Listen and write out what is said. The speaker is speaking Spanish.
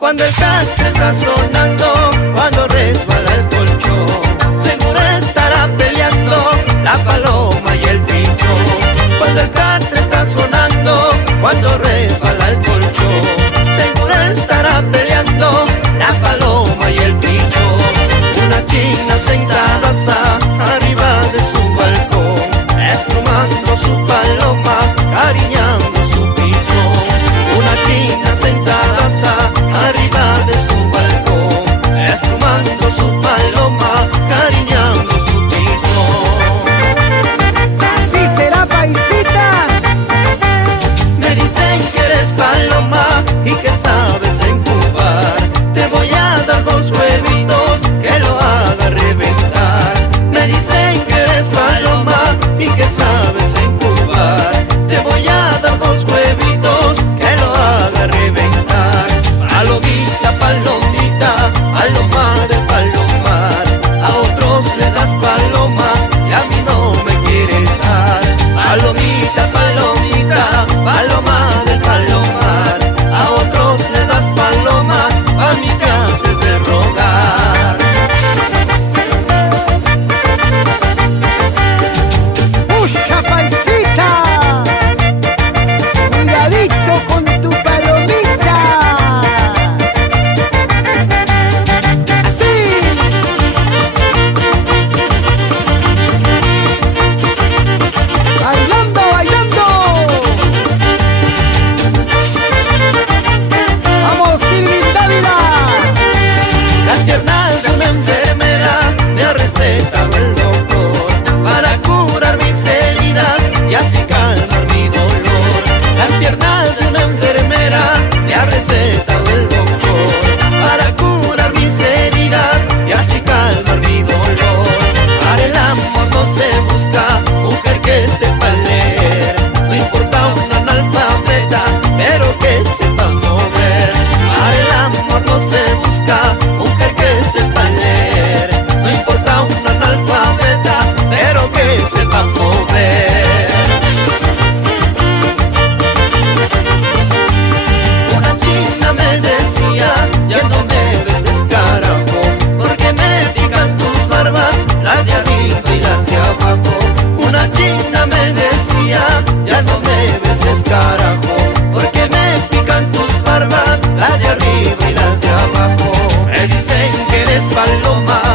Cuando el country está sonando, cuando resbala el colchón, seguro estará peleando la paloma y el pichón. Cuando el country está sonando, cuando resbala el colchón, seguro estará peleando la paloma y el pichón. Una china sentada arriba de su balcón, esplumando su paloma, cariñando su pichón. Una china sentada arriba de su balcón, esplumando su paloma, cariñando su pichón. Así será, paisita. Me dicen que eres paloma y que sabes incubar. Te voy a dar 2 huevitos que lo haga reventar. Me dicen que eres paloma y que sabes incubar. Te voy a dar 2 huevitos que lo haga reventar. Palomita, palomita, paloma del palomar. A otros le das paloma y a mí no me quieres dar. Palomita, palomita, paloma del palomar. A otros le das paloma, a mí te haces de rogar. ¡Pucha, paisita! Cuidadito con tu palomita. ¡Sí! ¡Bailando, bailando! ¡Vamos, Irving Dávila! Las piernas de una enfermera me ha recetado el doctor para curar mis heridas y así calmar mi dolor. Las piernas de una enfermera me ha recetado el doctor para curar mis heridas y así calmar mi dolor. Para el amor no se busca mujer que sepa leer, no importa una analfabeta, pero que sepa mover. Para el amor no se busca mujer que sepa leer, no importa una analfabeta, pero que sepa mover. Una china me decía, ya no me ves descarajo, porque me pican tus barbas, las de arriba y las de abajo. Una china me decía, ya no me ves descarajo, porque me pican tus barbas, las de arriba y las de abajo. Me dicen que eres paloma